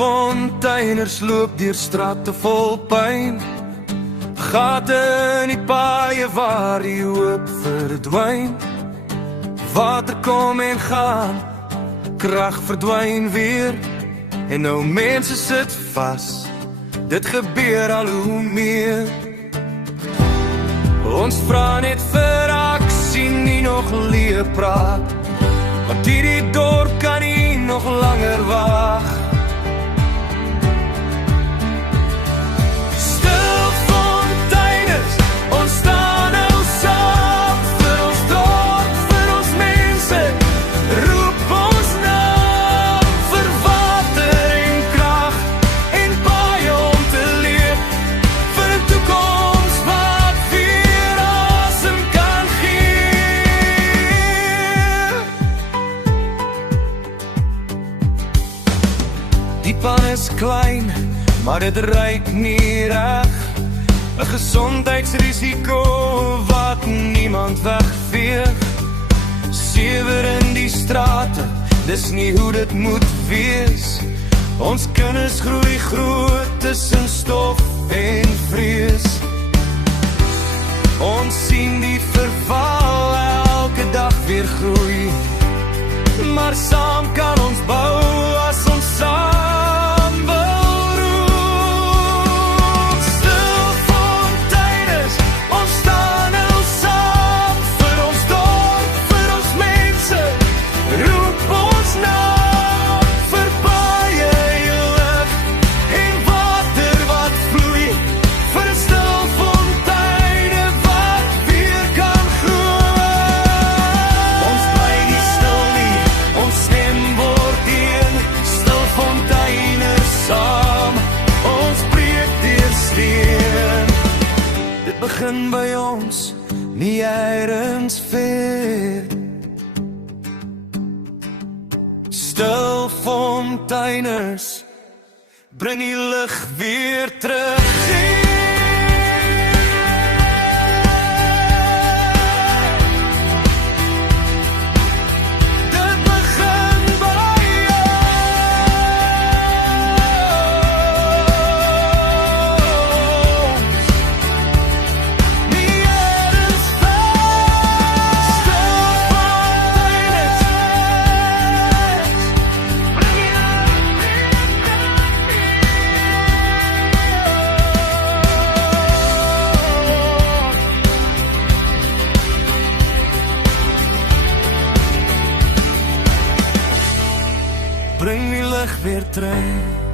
Stilfonteiners loop deur strate vol pyn, gate in die paaie waar die hoop verdwyn. Water kom en gaan, krag verdwyn weer, en nou mense sit vas, dit gebeur al hoe meer. Ons vra net vir aksie, nie nog leë praat, want hierdie dorp kan nie nog langer wag. Stilfonteiners, ons staan nou saam vir ons dorp, vir ons mense, roep ons naam vir water en krag en paaie om te leef, vir 'n toekoms wat weer asem kan gee. Die pan is klein, maar dit ruik nie reg, 'n gesondheidsrisiko wat niemand wegveeg. Sewer in die strate, dis nie hoe dit moet wees. Ons kinders groei groot tussen stof en vrees. Ons sien die verval elke dag weer groei, maar saam kan ons bou as ons saam wil roep. Stilfonteiners, ons staan nou saam vir ons dorp, vir ons mense, roep ons naam vir paaie lig en water wat vloei, vir 'n stilfonteine wat weer kan groei. Ons bly nie stil nie, ons stem word een, stilfonteiners saam, ons breek deur steen. Dit begin by ons, nie elders ver. Stilfonteiners, bring die lig weer terug. Dit begin by ons, nie elders ver. Stilfonteiners, bring die lig weer terug. Bring die lig weer terug.